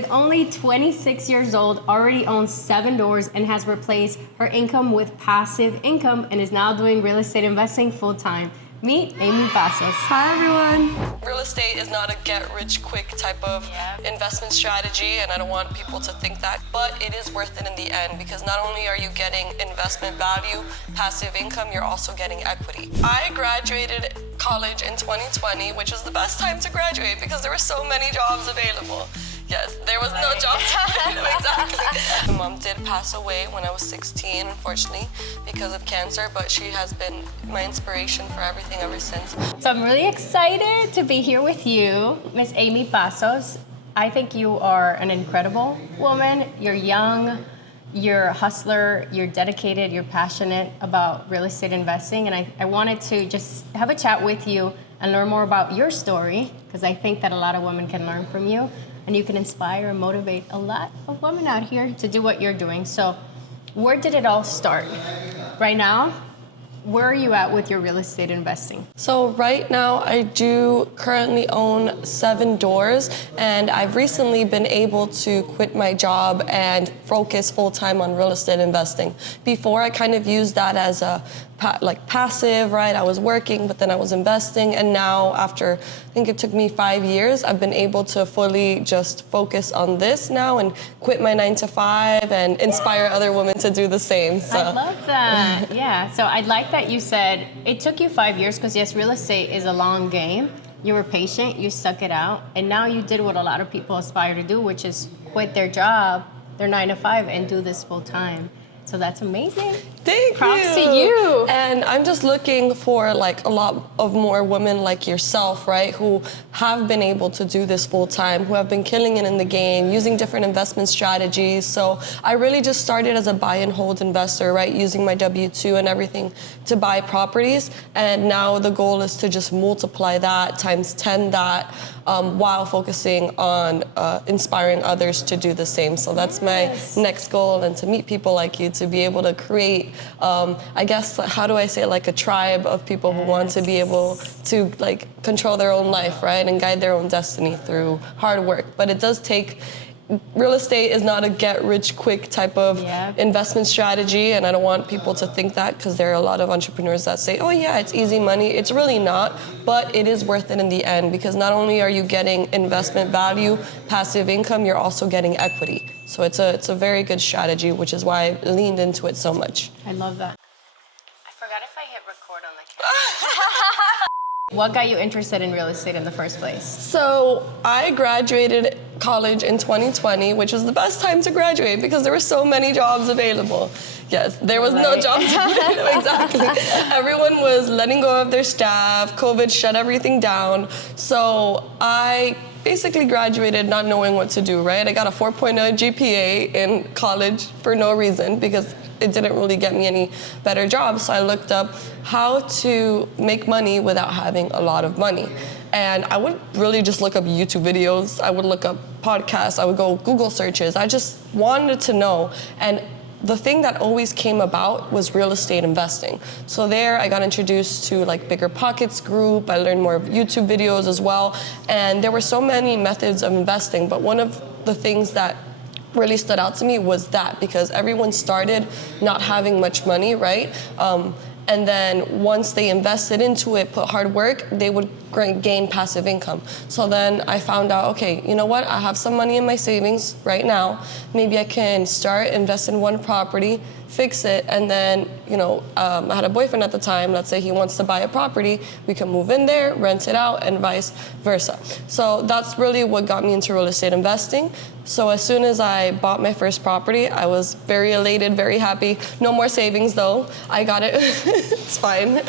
with only 26 years old, already owns 7 doors and has replaced her income with passive income and is now doing real estate investing full time. Meet Hamie Passos. Hi everyone. Real estate is not a get-rich-quick type of investment strategy, and I don't want people to think that, but it is worth it in the end because not only are you getting investment value, passive income, you're also getting equity. I graduated college in 2020, which was the best time to graduate because there were so many jobs available. Yes, there was no jobs available, exactly. My mom did pass away when I was 16, unfortunately, because of cancer, but she has been my inspiration for everything ever since. So I'm really excited to be here with you, Miss Hamie Passos. I think you are an incredible woman. You're young, you're a hustler, you're dedicated, you're passionate about real estate investing, and I wanted to just have a chat with you and learn more about your story, because I think that a lot of women can learn from you. And you can inspire and motivate a lot of women out here to do what you're doing. So where did it all start? Right now, where are you at with your real estate investing? So right now I do currently own 7 doors, and I've recently been able to quit my job and focus full-time on real estate investing. Before I kind of used that as a passive, right? I was working, but then I was investing, and now after, I think it took me 5 years, I've been able to fully just focus on this now and quit my 9 to 5 and inspire other women to do the same. So. I love that. Yeah, so I like that you said it took you 5 years, because yes, real estate is a long game. You were patient, you stuck it out, and now you did what a lot of people aspire to do, which is quit their job, their 9 to 5, and do this full time. So that's amazing. Thank you. Props to you. And I'm just looking for like a lot of more women like yourself, right, who have been able to do this full time, who have been killing it in the game, using different investment strategies. So I really just started as a buy and hold investor, right, using my W-2 and everything to buy properties. And now the goal is to just multiply that times 10 that while focusing on inspiring others to do the same. So that's my next goal, and to meet people like you, to be able to create, I guess, how do I say it, like a tribe of people who want to be able to like control their own life, right, and guide their own destiny through hard work. But it does take, real estate is not a get-rich-quick type of investment strategy, and I don't want people to think that, because there are a lot of entrepreneurs that say, oh yeah, it's easy money. It's really not, but it is worth it in the end, because not only are you getting investment value, passive income, you're also getting equity. So it's a very good strategy, which is why I leaned into it so much. I love that. I forgot if I hit record on the camera. What got you interested in real estate in the first place? So I graduated college in 2020, which was the best time to graduate because there were so many jobs available. Yes, there was no jobs available, exactly. Everyone was letting go of their staff, COVID shut everything down. So I basically graduated not knowing what to do, right? I got a 4.0 GPA in college for no reason because it didn't really get me any better jobs. So I looked up how to make money without having a lot of money. And I would really just look up YouTube videos. I would look up podcasts. I would go Google searches. I just wanted to know. And the thing that always came about was real estate investing. So there I got introduced to like Bigger Pockets group. I learned more of YouTube videos as well. And there were so many methods of investing, but one of the things that really stood out to me was that, because everyone started not having much money, right? And then once they invested into it, put hard work, they would gain passive income. So then I found out, okay, you know what? I have some money in my savings right now. Maybe I can start, invest in one property, fix it, and then, you know, I had a boyfriend at the time. Let's say he wants to buy a property. We can move in there, rent it out, and vice versa. So that's really what got me into real estate investing. So as soon as I bought my first property, I was very elated, very happy. No more savings though. I got it, it's fine.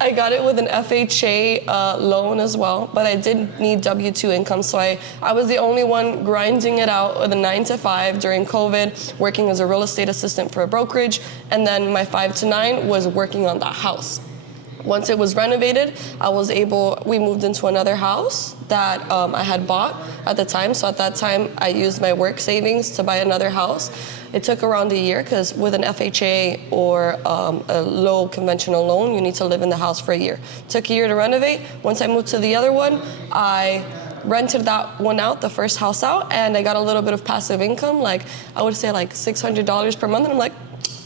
I got it with an FHA loan as well, but I did need W-2 income. So I was the only one grinding it out with a 9 to 5 during COVID, working as a real estate assistant for a brokerage. And then my 5 to 9 was working on that house. Once it was renovated, we moved into another house that I had bought at the time. So at that time, I used my work savings to buy another house. It took around a year because with an FHA or a low conventional loan, you need to live in the house for a year. It took a year to renovate. Once I moved to the other one, I rented that one out, the first house out, and I got a little bit of passive income, like I would say like $600 per month, and I'm like,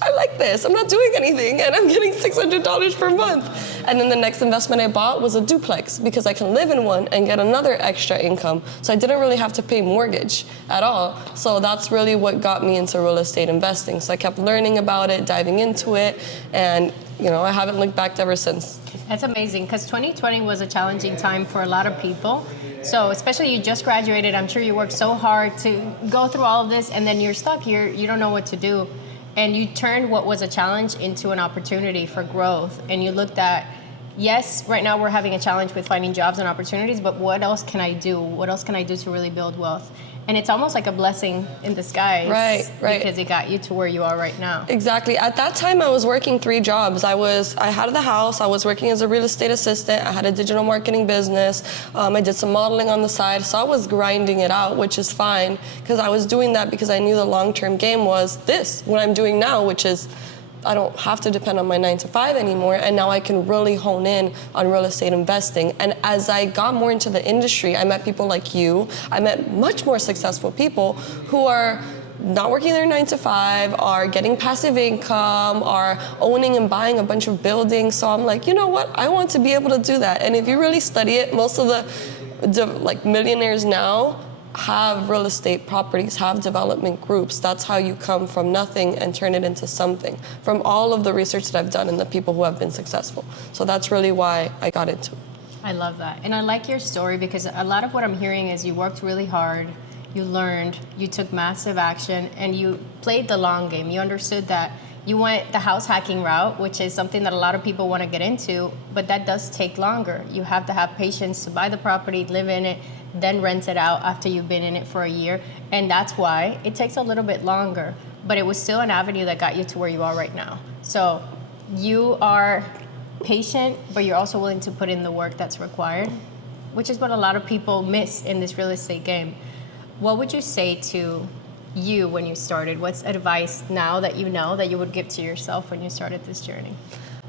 I like this. I'm not doing anything, and I'm getting $600 per month. And then the next investment I bought was a duplex because I can live in one and get another extra income. So I didn't really have to pay mortgage at all. So that's really what got me into real estate investing. So I kept learning about it, diving into it, and I haven't looked back ever since. That's amazing, because 2020 was a challenging time for a lot of people. So especially you just graduated, I'm sure you worked so hard to go through all of this, and then you're stuck here, you don't know what to do. And you turned what was a challenge into an opportunity for growth. And you looked at, yes, right now we're having a challenge with finding jobs and opportunities, but what else can I do? What else can I do to really build wealth? And it's almost like a blessing in disguise. Right. Because it got you to where you are right now. Exactly. At that time, I was working 3 jobs. I had the house, I was working as a real estate assistant, I had a digital marketing business, I did some modeling on the side, so I was grinding it out, which is fine, because I was doing that because I knew the long-term game was this, what I'm doing now, which is I don't have to depend on my 9 to 5 anymore, and now I can really hone in on real estate investing. And as I got more into the industry, I met people like you. I met much more successful people who are not working their 9 to 5, are getting passive income, are owning and buying a bunch of buildings. So I'm like, you know what? I want to be able to do that. And if you really study it, most of the like millionaires now have real estate properties, have development groups. That's how you come from nothing and turn it into something, from all of the research that I've done and the people who have been successful. So that's really why I got into it. I love that. And I like your story because a lot of what I'm hearing is you worked really hard, you learned, you took massive action, and you played the long game. You understood that you went the house hacking route, which is something that a lot of people want to get into, but that does take longer. You have to have patience to buy the property, live in it, then rent it out after you've been in it for a year. And that's why it takes a little bit longer, but it was still an avenue that got you to where you are right now. So you are patient, but you're also willing to put in the work that's required, which is what a lot of people miss in this real estate game. What would you say to you when you started? What's advice now that you know that you would give to yourself when you started this journey?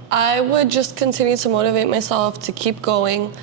I would just continue to motivate myself to keep going,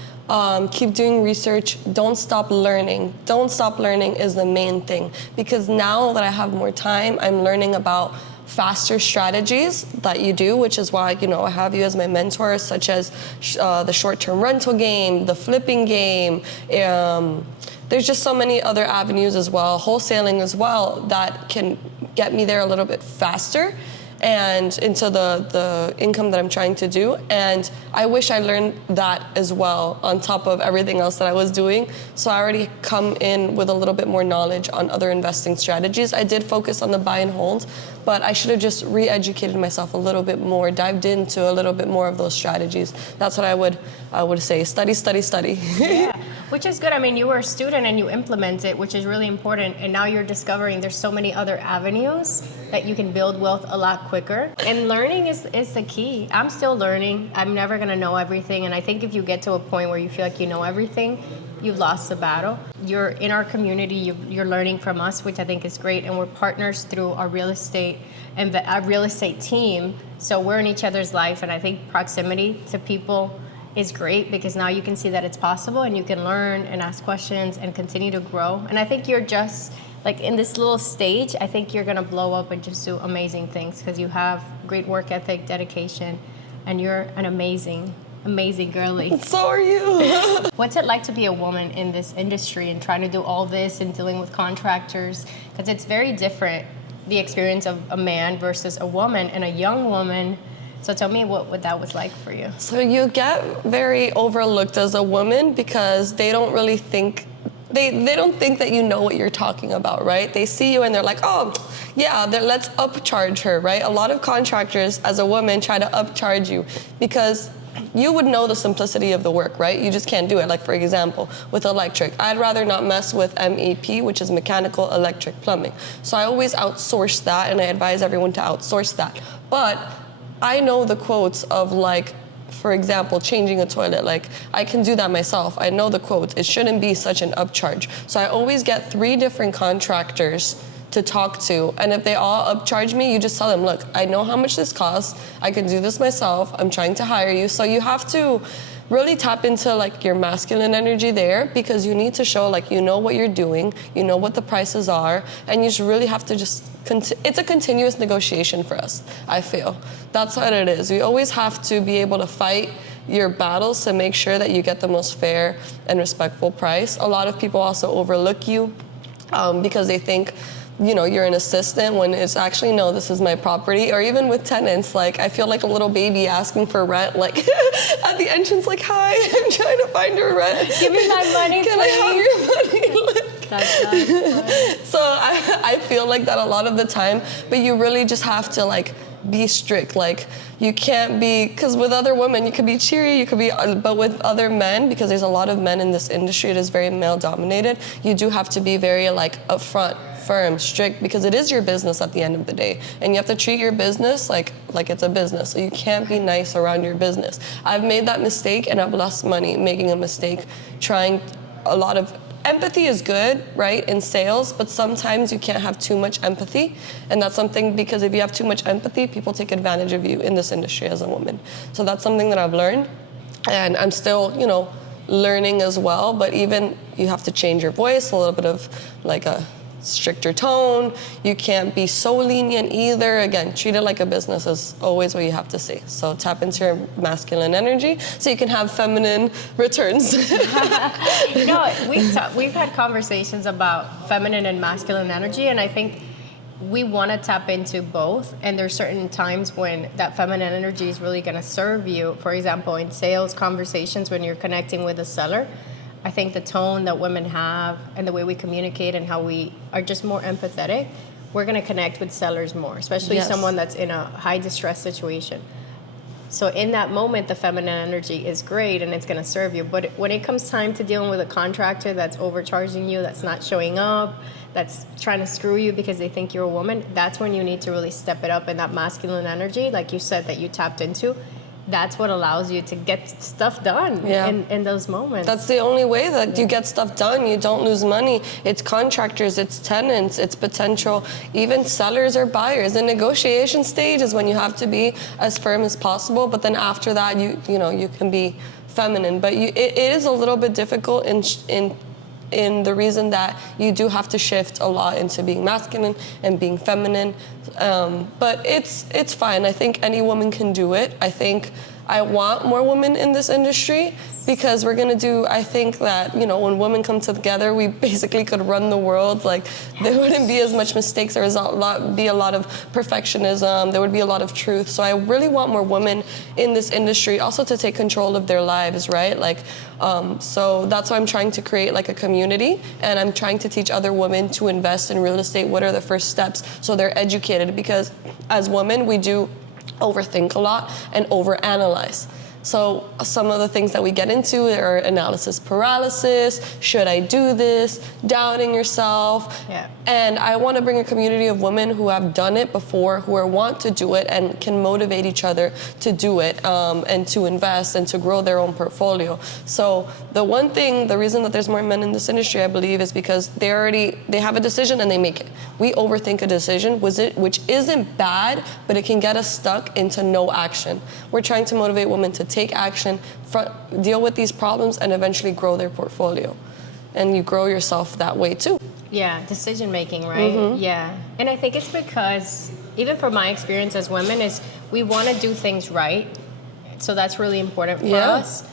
keep doing research, don't stop learning. Don't stop learning is the main thing, because now that I have more time, I'm learning about faster strategies that you do, which is why, I have you as my mentor, such as the short-term rental game, the flipping game. There's just so many other avenues as well, wholesaling as well, that can get me there a little bit faster and into the income that I'm trying to do. And I wish I learned that as well on top of everything else that I was doing. So I already come in with a little bit more knowledge on other investing strategies. I did focus on the buy and hold, but I should have just re-educated myself a little bit more, dived into a little bit more of those strategies. That's what I would say. Study, study, study. Yeah, which is good. I mean, you were a student and you implement it, which is really important. And now you're discovering there's so many other avenues that you can build wealth a lot quicker. And learning is the key. I'm still learning. I'm never going to know everything. And I think if you get to a point where you feel like you know everything, you've lost the battle. You're in our community, you're learning from us, which I think is great. And we're partners through our real estate and our real estate team. So we're in each other's life. And I think proximity to people is great, because now you can see that it's possible and you can learn and ask questions and continue to grow. And I think you're just like in this little stage, I think you're gonna blow up and just do amazing things, because you have great work ethic, dedication, and you're an amazing girly. So are you. What's it like to be a woman in this industry and trying to do all this and dealing with contractors? Because it's very different, the experience of a man versus a woman and a young woman. So tell me what that was like for you. So you get very overlooked as a woman because they don't really think, they don't think that you know what you're talking about, right? They see you and they're like, oh, yeah, let's upcharge her, right? A lot of contractors as a woman try to upcharge you because you would know the simplicity of the work, right? You just can't do it. Like, for example, with electric, I'd rather not mess with MEP, which is mechanical, electric, plumbing. So I always outsource that, and I advise everyone to outsource that. But I know the quotes of, like, for example, changing a toilet. Like, I can do that myself. I know the quotes. It shouldn't be such an upcharge. So I always get 3 different contractors to talk to, and if they all upcharge me, you just tell them, look, I know how much this costs, I can do this myself, I'm trying to hire you. So you have to really tap into like your masculine energy there, because you need to show like you know what you're doing, you know what the prices are, and you just really have to just it's a continuous negotiation for us, I feel. That's what it is. We always have to be able to fight your battles to make sure that you get the most fair and respectful price. A lot of people also overlook you because they think, you know, you're an assistant, when it's actually, no, this is my property. Or even with tenants, like, I feel like a little baby asking for rent, like, at the entrance, like, hi, I'm trying to find your rent. Give me my money, Can please. I have your money? Like, That's not fun. so I feel like that a lot of the time, but you really just have to, like, be strict. Like, you can't be, because with other women, you could be cheery, you could be, but with other men, because there's a lot of men in this industry, it is very male dominated, you do have to be very, like, upfront, firm, strict, because it is your business at the end of the day, and you have to treat your business like it's a business. So you can't be nice around your business. I've made that mistake, and I've lost money making a mistake. Trying a lot of empathy is good, right, in sales, but sometimes you can't have too much empathy, and that's something, because if you have too much empathy, people take advantage of you in this industry as a woman. So that's something that I've learned, and I'm still, you know, learning as well. But even you have to change your voice, a little bit of like a stricter tone. You can't be so lenient either. Again, treat it like a business is always what you have to say. So tap into your masculine energy so you can have feminine returns. You know, we've had conversations about feminine and masculine energy, and I think we want to tap into both. And there's certain times when that feminine energy is really going to serve you. For example, in sales conversations, when you're connecting with a seller, I think the tone that women have and the way we communicate and how we are just more empathetic, we're going to connect with sellers more, especially someone that's in a high distress situation. So in that moment, the feminine energy is great and it's going to serve you. But when it comes time to dealing with a contractor that's overcharging you, that's not showing up, that's trying to screw you because they think you're a woman, that's when you need to really step it up. And that masculine energy, like you said, that you tapped into, that's what allows you to get stuff done in those moments. That's the only way that you get stuff done. You don't lose money. It's contractors, it's tenants, it's potential, even sellers or buyers. The negotiation stage is when you have to be as firm as possible, but then after that, you can be feminine. But it is a little bit difficult in the reason that you do have to shift a lot into being masculine and being feminine. But it's fine. I think any woman can do it. I think I want more women in this industry because I think that, when women come together, we basically could run the world. Like, there wouldn't be as much mistakes. There would be a lot of perfectionism. There would be a lot of truth. So I really want more women in this industry also to take control of their lives, right? Like, so that's why I'm trying to create like a community, and I'm trying to teach other women to invest in real estate. What are the first steps so they're educated? Because as women, we do overthink a lot and overanalyze. So some of the things that we get into are analysis paralysis, should I do this, doubting yourself. Yeah. And I want to bring a community of women who have done it before, who want to do it and can motivate each other to do it, and to invest and to grow their own portfolio. So the reason that there's more men in this industry, I believe, is because they have a decision and they make it. We overthink a decision, which isn't bad, but it can get us stuck into no action. We're trying to motivate women to take action, deal with these problems, and eventually grow their portfolio. And you grow yourself that way too. Yeah, decision making, right? Mm-hmm. Yeah. And I think it's because, even from my experience as women, is we want to do things right. So that's really important for us.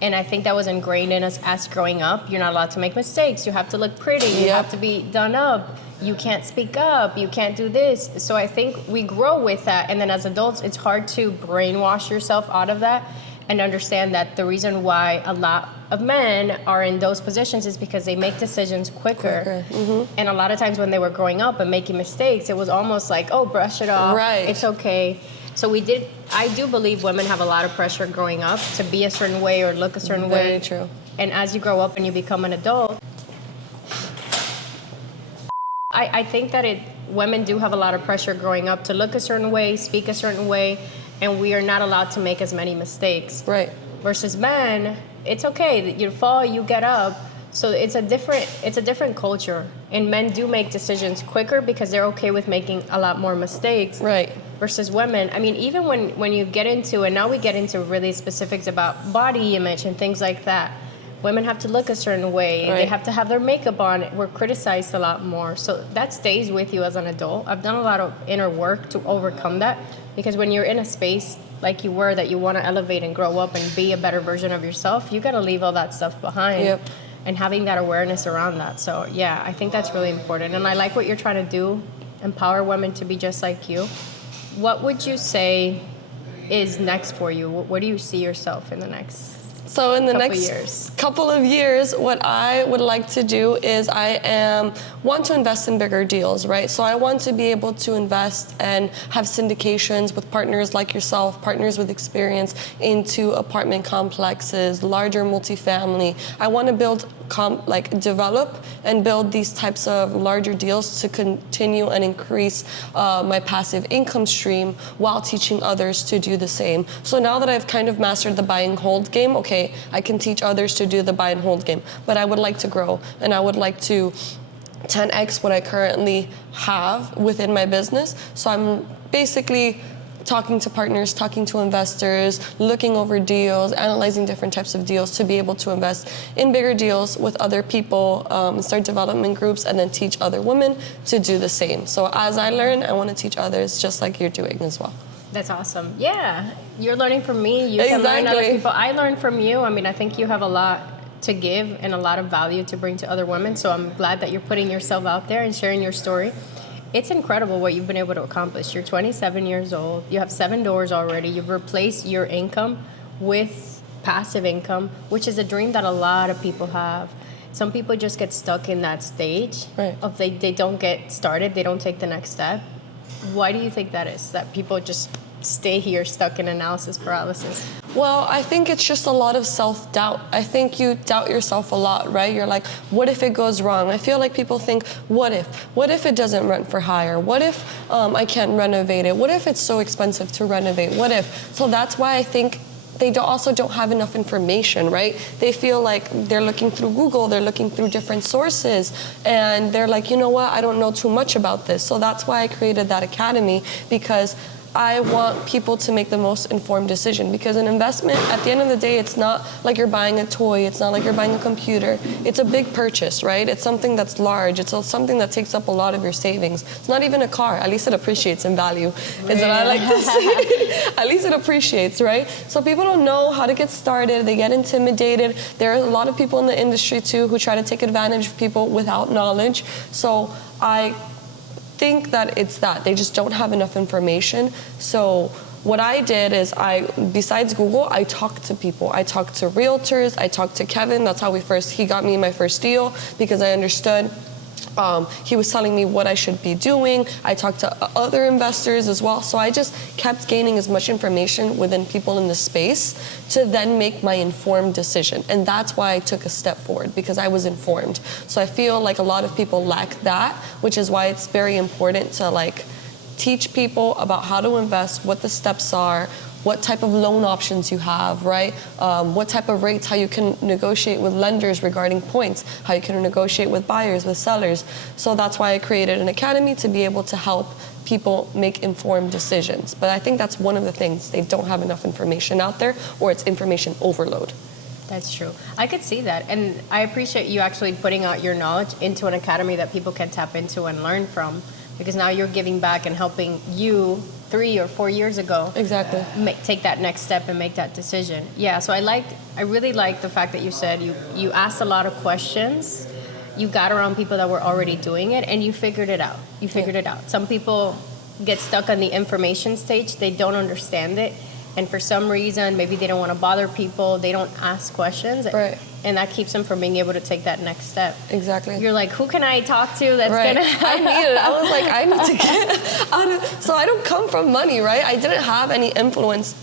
And I think that was ingrained in us as growing up. You're not allowed to make mistakes. You have to look pretty. You have to be done up. You can't speak up. You can't do this. So I think we grow with that. And then as adults, it's hard to brainwash yourself out of that and understand that the reason why a lot of men are in those positions is because they make decisions quicker. Mm-hmm. And a lot of times when they were growing up and making mistakes, it was almost like, oh, brush it off. Right. It's okay. So I do believe women have a lot of pressure growing up to be a certain way or look a certain way. Very true. And as you grow up and you become an adult, I think that women do have a lot of pressure growing up to look a certain way, speak a certain way, and we are not allowed to make as many mistakes. Right. Versus men, it's okay. You fall, you get up. So it's a different culture. And men do make decisions quicker because they're okay with making a lot more mistakes. Right. versus women. I mean, even when you get into, and now we get into really specifics about body image and things like that, women have to look a certain way. Right. They have to have their makeup on. We're criticized a lot more. So that stays with you as an adult. I've done a lot of inner work to overcome that, because when you're in a space like you were, that you want to elevate and grow up and be a better version of yourself, you got to leave all that stuff behind. Yep. And having that awareness around that. So yeah, I think that's really important. And I like what you're trying to do, empower women to be just like you. What would you say is next for you? Where do you see yourself in the next So in the next couple of years, what I would like to do is want to invest in bigger deals, right? So I want to be able to invest and have syndications with partners like yourself, partners with experience into apartment complexes, larger multifamily. I want to develop and build these types of larger deals to continue and increase my passive income stream while teaching others to do the same. So now that I've kind of mastered the buy and hold game, okay, I can teach others to do the buy and hold game. But I would like to grow, and I would like to 10x what I currently have within my business. So I'm basically talking to partners, talking to investors, looking over deals, analyzing different types of deals to be able to invest in bigger deals with other people, start development groups, and then teach other women to do the same. So as I learn, I want to teach others just like you're doing as well. That's awesome. Yeah, you're learning from me. You can learn other people. I learn from you. I mean, I think you have a lot to give and a lot of value to bring to other women. So I'm glad that you're putting yourself out there and sharing your story. It's incredible what you've been able to accomplish. You're 27 years old. You have 7 doors already. You've replaced your income with passive income, which is a dream that a lot of people have. Some people just get stuck in that stage of they don't get started. They don't take the next step. Why do you think that is? That people just stay here stuck in analysis paralysis? Well, I think it's just a lot of self-doubt. I think you doubt yourself a lot, right? You're like, what if it goes wrong? I feel like people think, what if? What if it doesn't rent for hire? What if I can't renovate it? What if it's so expensive to renovate? What if? So that's why I think they also don't have enough information, right? They feel like they're looking through Google, they're looking through different sources, and they're like, you know what, I don't know too much about this. So that's why I created that academy, because I want people to make the most informed decision, because an investment, at the end of the day, it's not like you're buying a toy, it's not like you're buying a computer. It's a big purchase, right? It's something that's large, it's something that takes up a lot of your savings. It's not even a car, at least it appreciates in value, is what I like to say. At least it appreciates, right? So people don't know how to get started, they get intimidated. There are a lot of people in the industry too who try to take advantage of people without knowledge. So I think that it's that they just don't have enough information. So what I did is besides Google, I talked to people. I talked to realtors, I talked to Kevin. That's how he got me my first deal, because I understood. He was telling me what I should be doing. I talked to other investors as well. So I just kept gaining as much information within people in the space to then make my informed decision. And that's why I took a step forward, because I was informed. So I feel like a lot of people lack that, which is why it's very important to teach people about how to invest, what the steps are, what type of loan options you have, right? What type of rates, how you can negotiate with lenders regarding points, how you can negotiate with buyers, with sellers. So that's why I created an academy, to be able to help people make informed decisions. But I think that's one of the things, they don't have enough information out there, or it's information overload. That's true. I could see that. And I appreciate you actually putting out your knowledge into an academy that people can tap into and learn from, because now you're giving back and helping you 3 or 4 years ago take that next step and make that decision. Yeah, so I really liked the fact that you said you asked a lot of questions, you got around people that were already doing it, and you figured it out. Some people get stuck on the information stage, they don't understand it, and for some reason, maybe they don't want to bother people, they don't ask questions. Right. And that keeps them from being able to take that next step. Exactly. You're like, who can I talk to that's right. gonna I need it. I was like, I need to get out of, so I don't come from money, right? I didn't have any influence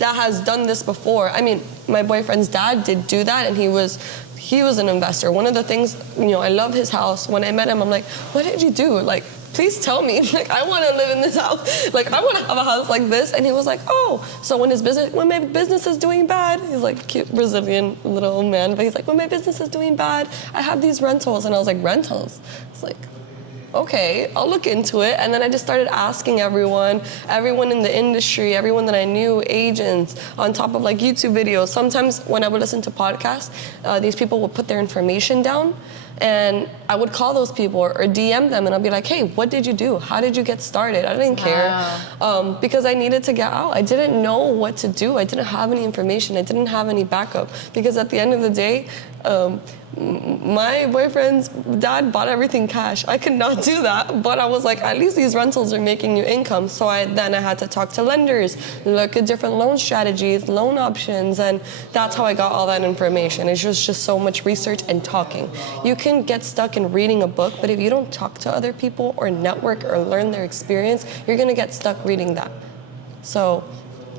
that has done this before. I mean, my boyfriend's dad did do that, and he was an investor. One of the things, I love his house. When I met him, I'm like, what did you do? Please tell me. I want to live in this house. I want to have a house like this. And he was like, oh, so when my business is doing bad, he's like cute Brazilian little old man, but he's like, when my business is doing bad, I have these rentals. And I was like, rentals? It's like, okay, I'll look into it. And then I just started asking everyone in the industry, everyone that I knew, agents, on top of like YouTube videos. Sometimes when I would listen to podcasts, these people would put their information down, and I would call those people or DM them, and I'd be like, hey, what did you do? How did you get started? I didn't care, because I needed to get out. I didn't know what to do. I didn't have any information. I didn't have any backup, because at the end of the day, my boyfriend's dad bought everything cash. I could not do that, but I was like, at least these rentals are making you income. So I had to talk to lenders, look at different loan strategies, loan options, and that's how I got all that information. It's just so much research and talking. You can get stuck in reading a book, but if you don't talk to other people or network or learn their experience, you're gonna get stuck reading that. So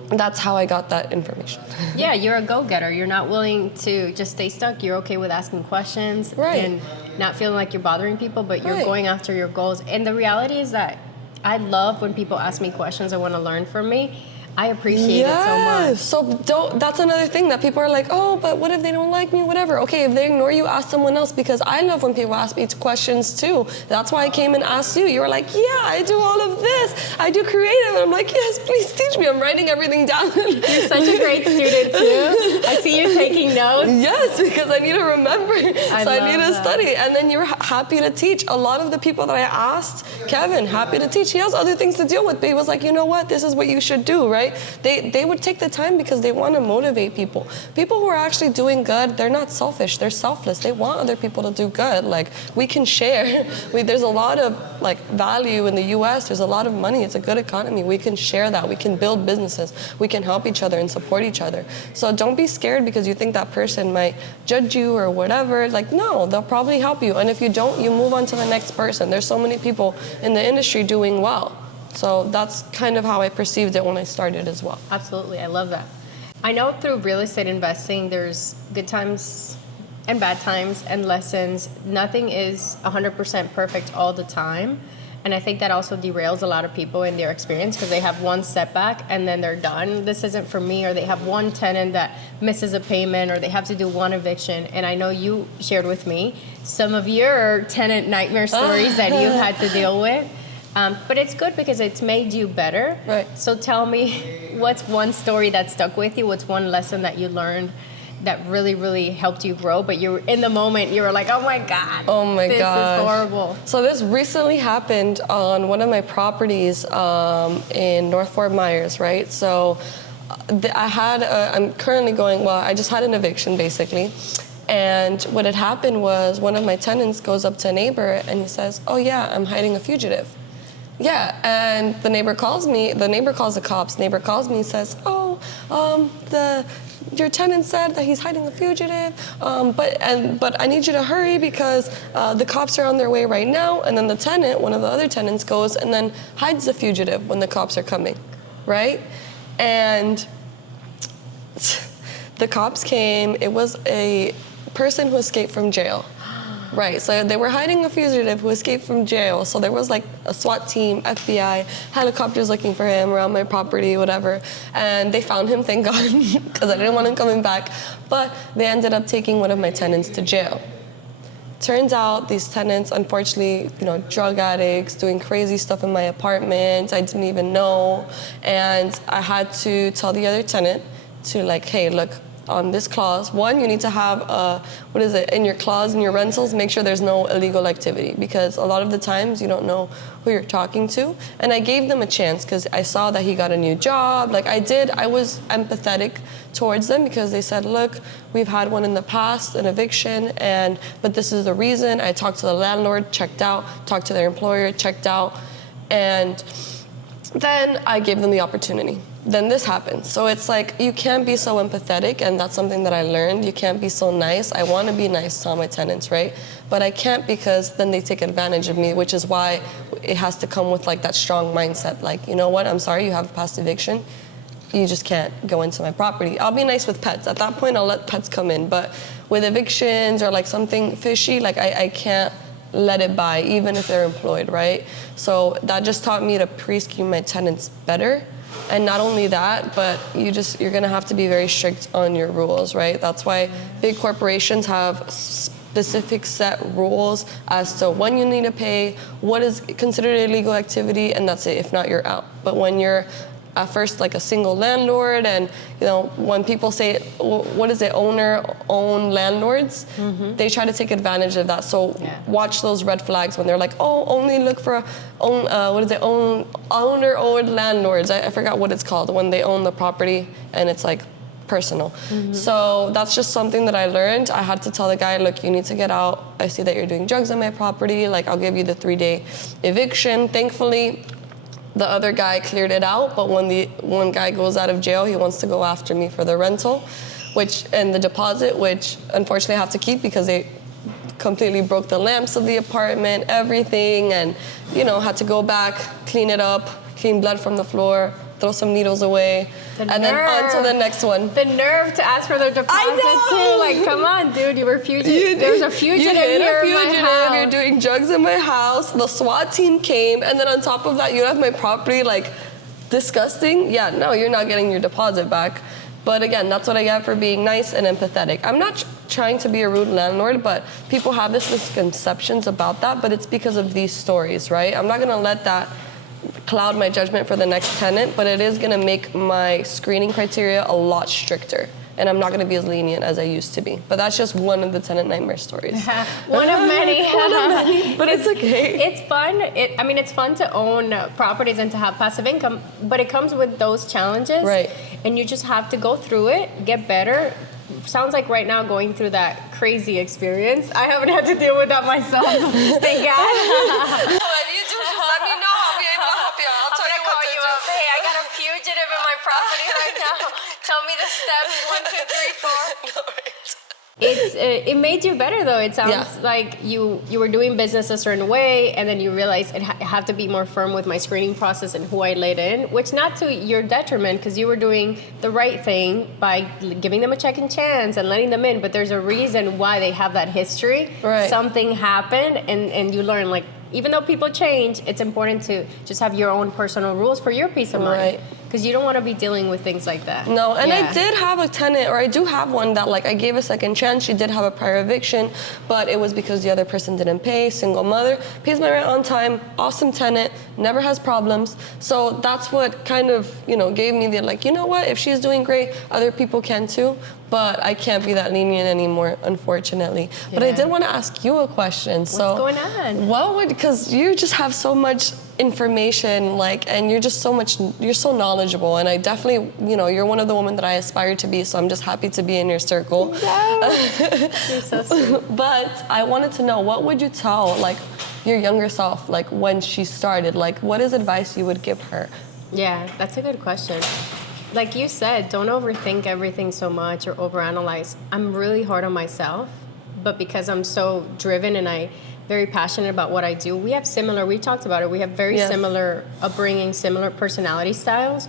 that's how I got that information. Yeah, you're a go-getter. You're not willing to just stay stuck. You're okay with asking questions and not feeling like you're bothering people, but you're going after your goals. And the reality is that I love when people ask me questions and want to learn from me. I appreciate it so much. So that's another thing that people are like, oh, but what if they don't like me, whatever. Okay, if they ignore you, ask someone else, because I love when people ask me questions too. That's why I came and asked you. You were like, yeah, I do all of this. I do creative. And I'm like, yes, please teach me. I'm writing everything down. You're such a great student too. I see you taking notes. Yes, because I need to remember. I need to study. And then you're happy to teach. A lot of the people that I asked, Kevin, happy to teach. He has other things to deal with, but he was like, you know what? This is what you should do, right? They would take the time because they want to motivate people. People who are actually doing good, they're not selfish, they're selfless. They want other people to do good. Like, we can share. There's a lot of like value in the US, there's a lot of money, it's a good economy. We can share that, we can build businesses, we can help each other and support each other. So don't be scared because you think that person might judge you or whatever. Like, no, they'll probably help you. And if you don't, you move on to the next person. There's so many people in the industry doing well. So that's kind of how I perceived it when I started as well. Absolutely, I love that. I know through real estate investing, there's good times and bad times and lessons. Nothing is 100% perfect all the time. And I think that also derails a lot of people in their experience because they have one setback and then they're done. This isn't for me, or they have one tenant that misses a payment, or they have to do one eviction. And I know you shared with me some of your tenant nightmare stories that you had to deal with. But it's good because it's made you better. Right. So tell me, what's one story that stuck with you? What's one lesson that you learned that really, really helped you grow? But you were in the moment, you were like, oh my God. Oh my this gosh. is horrible. So this recently happened on one of my properties in North Fort Myers, right? So I'm currently I just had an eviction basically. And what had happened was one of my tenants goes up to a neighbor and he says, oh yeah, I'm hiding a fugitive. Yeah, and the neighbor calls me, the neighbor calls the cops, neighbor calls me and says, oh, your tenant said that he's hiding a fugitive, but I need you to hurry because the cops are on their way right now. And then the tenant, one of the other tenants, goes and then hides the fugitive when the cops are coming, right? And the cops came, it was a person who escaped from jail. Right, so they were hiding a fugitive who escaped from jail. So there was like a SWAT team, FBI, helicopters looking for him around my property, whatever. And they found him, thank God, because I didn't want him coming back. But they ended up taking one of my tenants to jail. Turns out these tenants, unfortunately, drug addicts, doing crazy stuff in my apartment. I didn't even know. And I had to tell the other tenant to like, hey, look, on this clause, one, you need to have in your clause, in your rentals, make sure there's no illegal activity, because a lot of the times you don't know who you're talking to. And I gave them a chance because I saw that he got a new job. Like I was empathetic towards them because they said, look, we've had one in the past, an eviction, but this is the reason. I talked to the landlord, checked out, talked to their employer, checked out, and then I gave them the opportunity. Then this happens. So it's like, you can't be so empathetic, and that's something that I learned. You can't be so nice. I want to be nice to all my tenants, right? But I can't, because then they take advantage of me, which is why it has to come with like that strong mindset. Like, you know what, I'm sorry, you have a past eviction. You just can't go into my property. I'll be nice with pets. At that point, I'll let pets come in. But with evictions or like something fishy, like I can't let it by, even if they're employed, right? So that just taught me to pre-screen my tenants better. And not only that, but you're gonna have to be very strict on your rules, right? That's why big corporations have specific set rules as to when you need to pay, what is considered illegal activity, and that's it. If not, you're out. But when you're at first like a single landlord, and when people say, what is it, owner-owned landlords, they try to take advantage of that. So watch those red flags when they're like, oh, only look for owner-owned landlords. I forgot what it's called, when they own the property and it's like personal. So that's just something that I learned. I had to tell the guy, look, you need to get out. I see that you're doing drugs on my property. Like, I'll give you the 3-day eviction. Thankfully, the other guy cleared it out, but when the one guy goes out of jail, he wants to go after me for the rental, and the deposit, which unfortunately I have to keep because they completely broke the lamps of the apartment, everything, and had to go back, clean it up, clean blood from the floor, throw some needles away, and then on to the next one. The nerve to ask for their deposit too. Like, come on, dude, you were fugitive. There's a fugitive here in my house. You're doing drugs in my house. The SWAT team came, and then on top of that, you have my property, like, disgusting. Yeah, no, you're not getting your deposit back. But again, that's what I get for being nice and empathetic. I'm not trying to be a rude landlord, but people have this misconceptions about that, but it's because of these stories, right? I'm not gonna let that cloud my judgment for the next tenant, but it is going to make my screening criteria a lot stricter, and I'm not going to be as lenient as I used to be. But that's just one of the tenant nightmare stories. One of many. But it's okay. It's fun. It's fun to own properties and to have passive income, but it comes with those challenges. Right. And you just have to go through it, get better. Sounds like right now going through that crazy experience. I haven't had to deal with that myself. Thank God. Let me know. I'll be able to help you. I'll tell you what to do. Hey, I got a fugitive in my property right now. Tell me the steps, 1, 2, 3, 4. It made you better though. It sounds like you were doing business a certain way, and then you realized I have to be more firm with my screening process and who I let in, which not to your detriment, because you were doing the right thing by giving them a second chance and letting them in. But there's a reason why they have that history. Right. Something happened, and you learn, like, even though people change, it's important to just have your own personal rules for your peace of mind. Because you don't want to be dealing with things like that. No, and I did have a tenant, or I do have one that, like, I gave a second chance. She did have a prior eviction, but it was because the other person didn't pay. Single mother, pays my rent on time, awesome tenant, never has problems. So that's what kind of, gave me the, like, you know what, if she's doing great, other people can too. But I can't be that lenient anymore, unfortunately. But I did want to ask you a question. What's going on? Because you just have so much information, like, and you're so knowledgeable, and I definitely, you're one of the women that I aspire to be, so I'm just happy to be in your circle. You're so sweet. But I wanted to know, what would you tell, like, your younger self, like, when she started? Like, what is advice you would give her? Yeah, that's a good question. Like you said, don't overthink everything so much or overanalyze. I'm really hard on myself, but because I'm so driven and I'm very passionate about what I do, we talked about it, we have very similar upbringing, similar personality styles.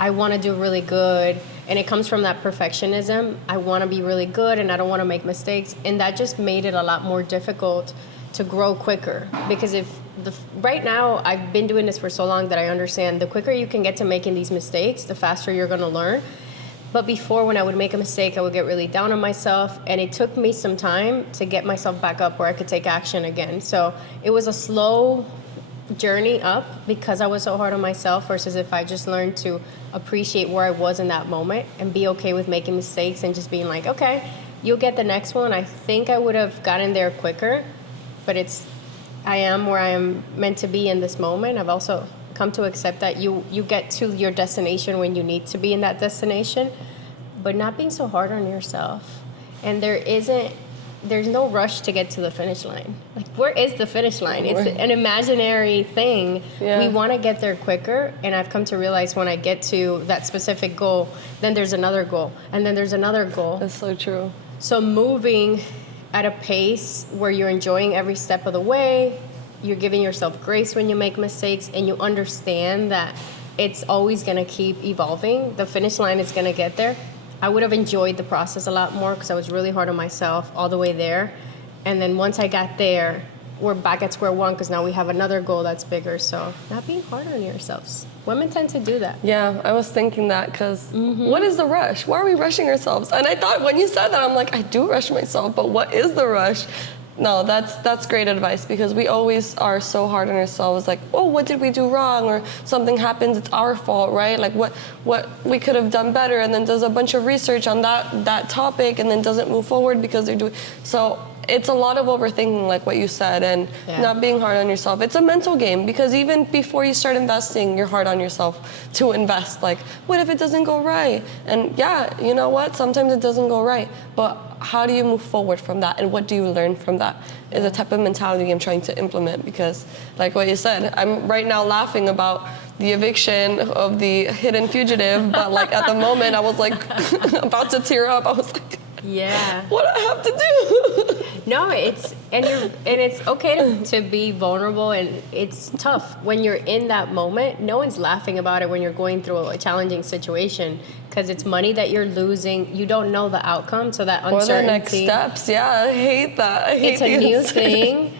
I want to do really good, and it comes from that perfectionism. I want to be really good, and I don't want to make mistakes, and that just made it a lot more difficult to grow quicker, because right now I've been doing this for so long that I understand the quicker you can get to making these mistakes, the faster you're going to learn. But before, when I would make a mistake, I would get really down on myself, and it took me some time to get myself back up where I could take action again. So it was a slow journey up because I was so hard on myself, versus if I just learned to appreciate where I was in that moment and be okay with making mistakes and just being like, okay, you'll get the next one. I think I would have gotten there quicker, but I am where I am meant to be in this moment. I've also come to accept that you get to your destination when you need to be in that destination, but not being so hard on yourself. And there's no rush to get to the finish line. Like, where is the finish line? It's an imaginary thing. We want to get there quicker, and I've come to realize when I get to that specific goal, then there's another goal, and then there's another goal. That's so true. So moving at a pace where you're enjoying every step of the way, you're giving yourself grace when you make mistakes, and you understand that it's always going to keep evolving. The finish line is going to get there. I would have enjoyed the process a lot more because I was really hard on myself all the way there. And then once I got there, we're back at square one because now we have another goal that's bigger. So not being hard on yourselves. Women tend to do that. Yeah, I was thinking that because what is the rush? Why are we rushing ourselves? And I thought when you said that, I'm like, I do rush myself, but what is the rush? No, that's great advice because we always are so hard on ourselves. Like, oh, what did we do wrong? Or something happens, it's our fault, right? Like what we could have done better, and then does a bunch of research on that topic, and then doesn't move forward because they're doing so. It's a lot of overthinking, like what you said, and not being hard on yourself. It's a mental game because even before you start investing, you're hard on yourself to invest. Like, what if it doesn't go right? And yeah, you know what? Sometimes it doesn't go right, but how do you move forward from that, and what do you learn from that? Is a type of mentality I'm trying to implement because, like what you said, I'm right now laughing about the eviction of the hidden fugitive, but like at the moment I was like about to tear up. I was like, yeah, what do I have to do? No, it's okay to be vulnerable, and it's tough when you're in that moment. No one's laughing about it when you're going through a challenging situation because it's money that you're losing. You don't know the outcome, so that uncertainty. Or the next steps. Yeah, I hate that. I hate it's a new thing.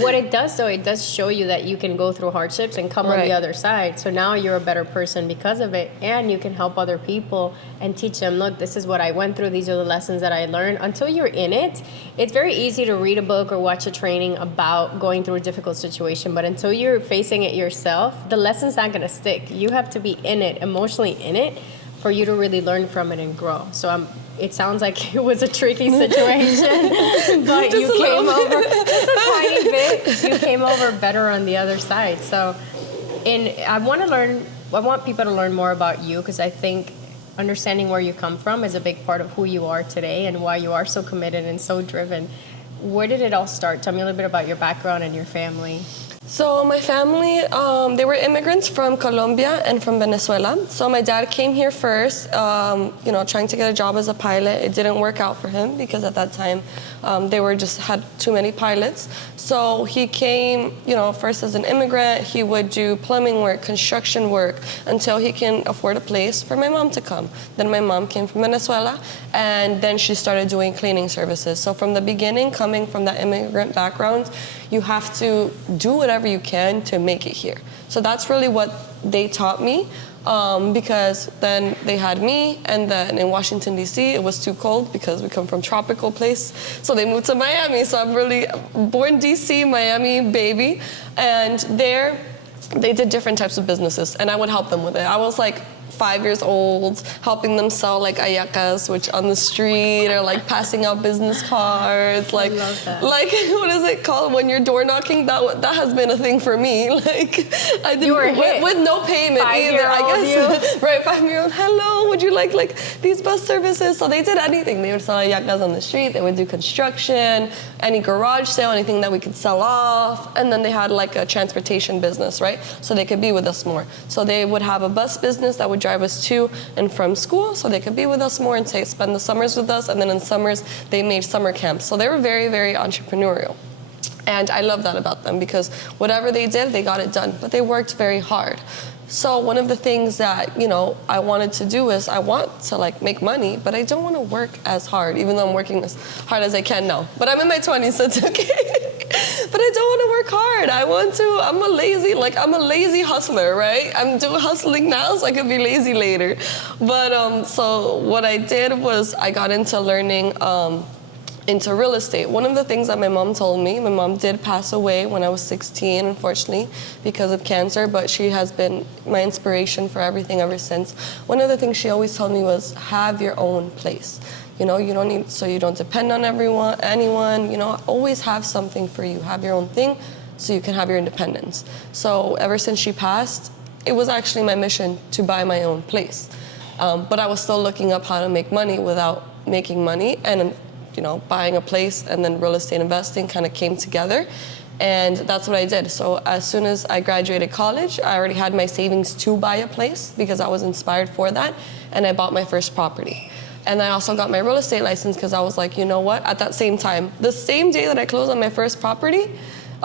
What it does, though, it does show you that you can go through hardships and come on the other side. So now you're a better person because of it, and you can help other people and teach them, look, this is what I went through. These are the lessons that I learned. Until you're in it, it's very easy to read a book or watch a training about going through a difficult situation. But until you're facing it yourself, the lesson's not going to stick. You have to be in it, emotionally in it, for you to really learn from it and grow. So it sounds like it was a tricky situation, but you came over just a tiny bit. You came over better on the other side. So, and I want people to learn more about you because I think understanding where you come from is a big part of who you are today and why you are so committed and so driven. Where did it all start? Tell me a little bit about your background and your family. So my family, they were immigrants from Colombia and from Venezuela. So my dad came here first, trying to get a job as a pilot. It didn't work out for him because at that time they had too many pilots. So he came, first as an immigrant. He would do plumbing work, construction work until he can afford a place for my mom to come. Then my mom came from Venezuela, and then she started doing cleaning services. So from the beginning, coming from that immigrant background, you have to do whatever you can to make it here. So that's really what they taught me, because then they had me, and then in Washington, D.C., it was too cold because we come from tropical place. So they moved to Miami. So I'm really born D.C., Miami baby. And there, they did different types of businesses, and I would help them with it. I was like 5 years old, helping them sell like ayacas, which on the street, or like passing out business cards. Like, I love that. Like, what is it called when you're door knocking? That has been a thing for me. Like, I did with no payment either. I guess. Right, 5-year-old. Hello, would you like these bus services? So they did anything. They would sell ayacas on the street. They would do construction, any garage sale, anything that we could sell off. And then they had like a transportation business, right? So they could be with us more. So they would have a bus business that would drive us to and from school, so they could be with us more and spend the summers with us. And then in summers, they made summer camps. So they were very, very entrepreneurial. And I love that about them because whatever they did, they got it done. But they worked very hard. So one of the things that, I wanted to do is I want to make money, but I don't want to work as hard, even though I'm working as hard as I can now. But I'm in my 20s, so it's okay. But I don't want to work hard. I'm a lazy hustler, right? I'm doing hustling now so I can be lazy later. But so what I did was I got into learning into real estate. One of the things that my mom told me, my mom did pass away when I was 16, unfortunately, because of cancer, but she has been my inspiration for everything ever since. One of the things she always told me was have your own place. You don't need, so you don't depend on anyone, always have something for you. Have your own thing so you can have your independence. So ever since she passed, it was actually my mission to buy my own place. But I was still looking up how to make money without making money, and buying a place and then real estate investing kind of came together. And that's what I did. So as soon as I graduated college, I already had my savings to buy a place because I was inspired for that. And I bought my first property. And I also got my real estate license because I was like, you know what? At that same time, the same day that I closed on my first property,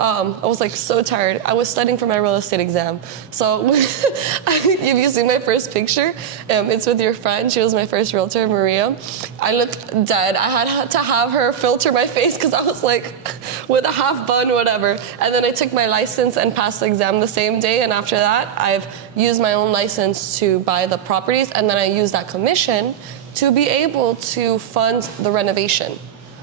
I was like so tired. I was studying for my real estate exam. So if you see my first picture, it's with your friend. She was my first realtor, Maria. I looked dead. I had to have her filter my face because I was like with a half bun, whatever. And then I took my license and passed the exam the same day. And after that, I've used my own license to buy the properties. And then I use that commission to be able to fund the renovation.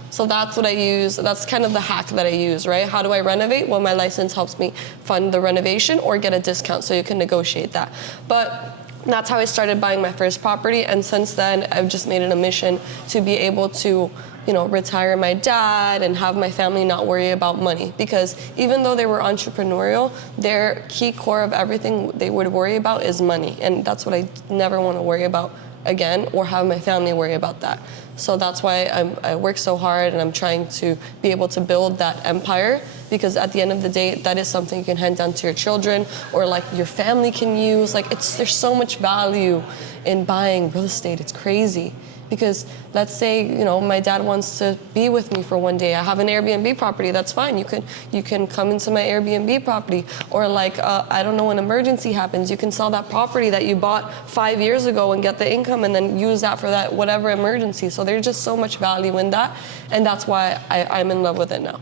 So that's what I use. That's kind of the hack that I use, right? How do I renovate? Well, my license helps me fund the renovation or get a discount, so you can negotiate that. But that's how I started buying my first property, and since then, I've just made it a mission to be able to, retire my dad and have my family not worry about money. Because even though they were entrepreneurial, their key core of everything they would worry about is money, and that's what I never want to worry about again, or have my family worry about that. So that's why I work so hard, and I'm trying to be able to build that empire, because at the end of the day, that is something you can hand down to your children, or like your family can use. Like there's so much value in buying real estate. It's crazy. Because let's say, my dad wants to be with me for one day. I have an Airbnb property, that's fine. You can come into my Airbnb property. Or like, I don't know, an emergency happens. You can sell that property that you bought 5 years ago and get the income and then use that for that whatever emergency. So there's just so much value in that. And that's why I'm in love with it now.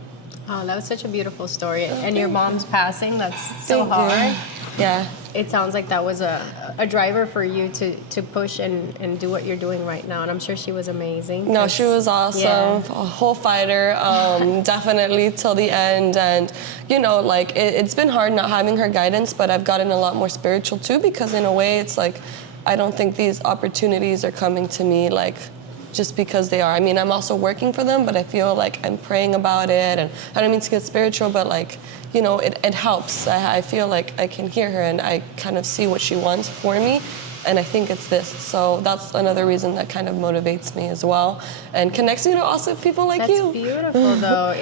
Oh, that was such a beautiful story. And your mom's passing, that's so hard. Yeah. It sounds like that was a driver for you to push and do what you're doing right now. And I'm sure she was amazing. No, she was awesome. Yeah. A whole fighter, definitely till the end. And, it's been hard not having her guidance, but I've gotten a lot more spiritual too, because in a way it's like, I don't think these opportunities are coming to me like just because they are. I mean, I'm also working for them, but I feel like I'm praying about it. And I don't mean to get spiritual, but like, it helps. I feel like I can hear her and I kind of see what she wants for me. And I think it's this. So that's another reason that kind of motivates me as well. And connects me to also people like you. That's beautiful though.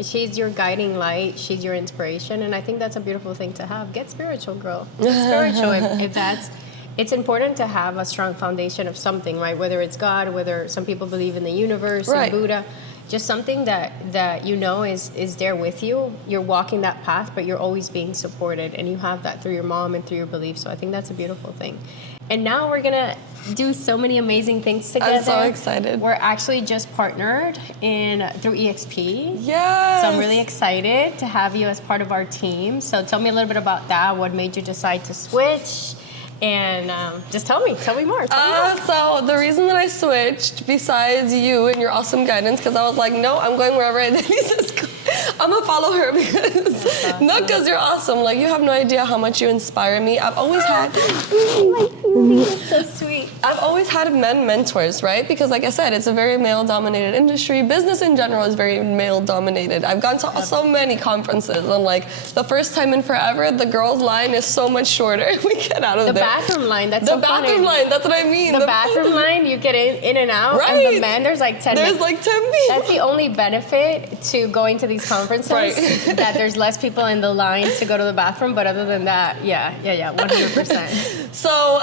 She's your guiding light. She's your inspiration. And I think that's a beautiful thing to have. Get spiritual, girl. Get spiritual if that's... It's important to have a strong foundation of something, right? Whether it's God, whether some people believe in the universe, right, and Buddha, just something that is there with you. You're walking that path, but you're always being supported, and you have that through your mom and through your beliefs. So I think that's a beautiful thing. And now we're gonna do so many amazing things together. I'm so excited. We're actually just partnered through EXP. Yes. So I'm really excited to have you as part of our team. So tell me a little bit about that. What made you decide to switch? And just tell me more. So the reason that I switched, besides you and your awesome guidance, because I was like, no, I'm going wherever Denise going. I'm gonna follow her because, awesome. Not because you're awesome. Like, you have no idea how much you inspire me. I've always had... so sweet. I've always had men mentors, right? Because like I said, it's a very male-dominated industry. Business in general is very male-dominated. I've gone to so many conferences, and like the first time in forever, the girls' line is so much shorter. We get out of there. The bathroom line, that's so funny. The bathroom line, that's what I mean. The bathroom line, you get in and out, right. And the men, there's like 10 There's like 10 people. That's the only benefit to going to these conferences, right. That there's less people in the line to go to the bathroom, but other than that, yeah, 100%. So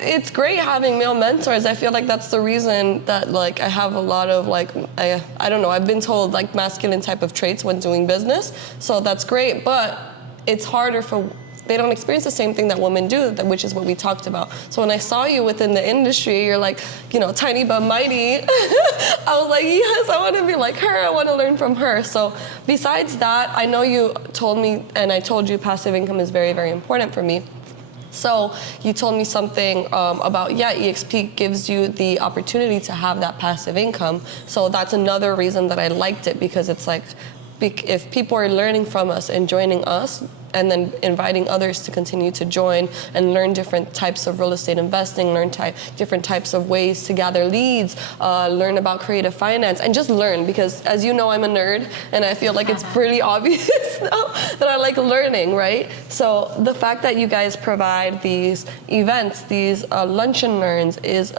it's great having male mentors. I feel like that's the reason that like I have a lot of like, I don't know, I've been told like masculine type of traits when doing business. So that's great, but it's harder they don't experience the same thing that women do, which is what we talked about. So when I saw you within the industry, you're like, tiny but mighty. I was like, yes, I want to be like her. I want to learn from her. So besides that, I know you told me, and I told you passive income is very, very important for me. So you told me something about, EXP gives you the opportunity to have that passive income. So that's another reason that I liked it, because it's like, if people are learning from us and joining us, and then inviting others to continue to join and learn different types of real estate investing, learn different types of ways to gather leads, learn about creative finance, and just learn, because as you know, I'm a nerd, and I feel like it's pretty obvious now that I like learning, right? So the fact that you guys provide these events, these lunch and learns it's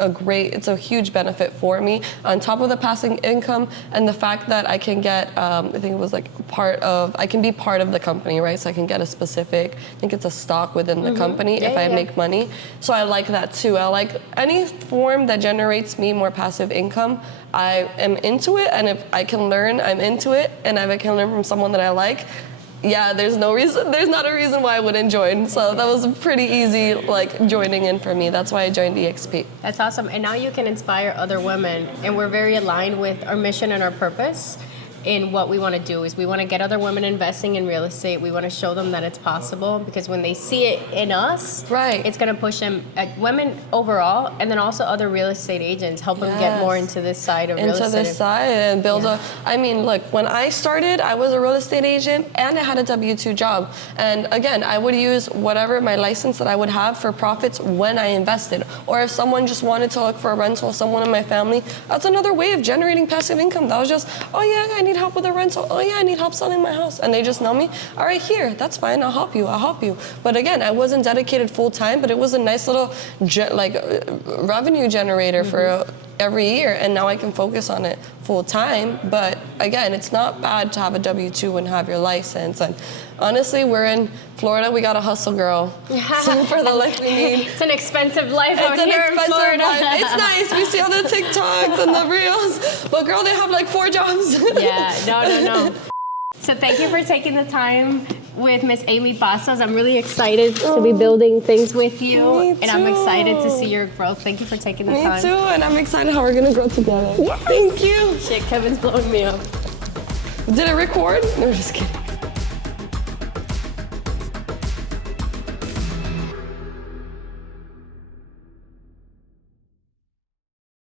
a huge benefit for me, on top of the passive income, and the fact that I can get, I think it was like I can be part of the company, right? So I can get a specific, I think it's a stock within the company if I make money. So I like that too. I like any form that generates me more passive income. I am into it, and if I can learn, I'm into it, and if I can learn from someone that I like, yeah, there's not a reason why I wouldn't join. So that was pretty easy, like, joining in for me. That's why I joined EXP. That's awesome. And now you can inspire other women. And we're very aligned with our mission and our purpose. In what we want to do is we want to get other women investing in real estate. We want to show them that it's possible, because when they see it in us, right, it's going to push them, women overall, and then also other real estate agents, help them get more into this side of real estate. Into this side and build I mean, look, when I started, I was a real estate agent and I had a W-2 job. And again, I would use whatever my license that I would have for profits when I invested. Or if someone just wanted to look for a rental, someone in my family, that's another way of generating passive income. That was just, oh yeah, I need help with a rental. Oh yeah, I need help selling my house. And they just know me. All right, here, that's fine. I'll help you. But again, I wasn't dedicated full time, but it was a nice little revenue generator for every year. And now I can focus on it full time. But again, it's not bad to have a W-2 and have your license. And honestly, we're in Florida. We got to hustle, girl. So for the life we need. It's an expensive life out here in Florida. It's nice. We see all the TikToks and the reels. But girl, they have like 4 jobs. Yeah, no. So thank you for taking the time with Miss Hamie Passos. I'm really excited to be building things with you. Me too. And I'm excited to see your growth. Thank you for taking the time. Me too, and I'm excited how we're going to grow together. Yes. Thank you. Shit, Kevin's blowing me up. Did it record? No, just kidding.